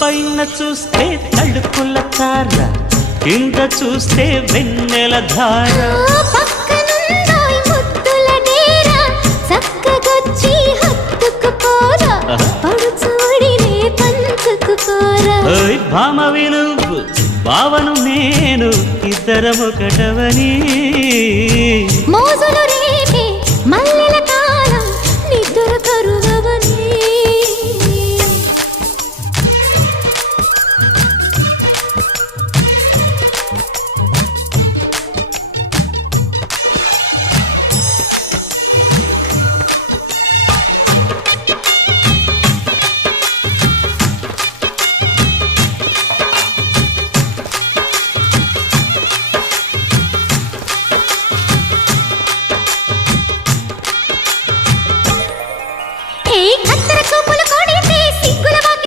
పైన చూస్తే తడుకుల తార, కింద చూస్తే వెన్నెల ధార. పక్కనుందోయ్ ముద్దుల డేరా, చక్కగొచ్చి హత్తుకుపోరా, పడుచూడినే పంచుకుపోరా. భామ విలువు భావను నేను, ఇద్దరమొకటవని మోజులు రేపే మల్లె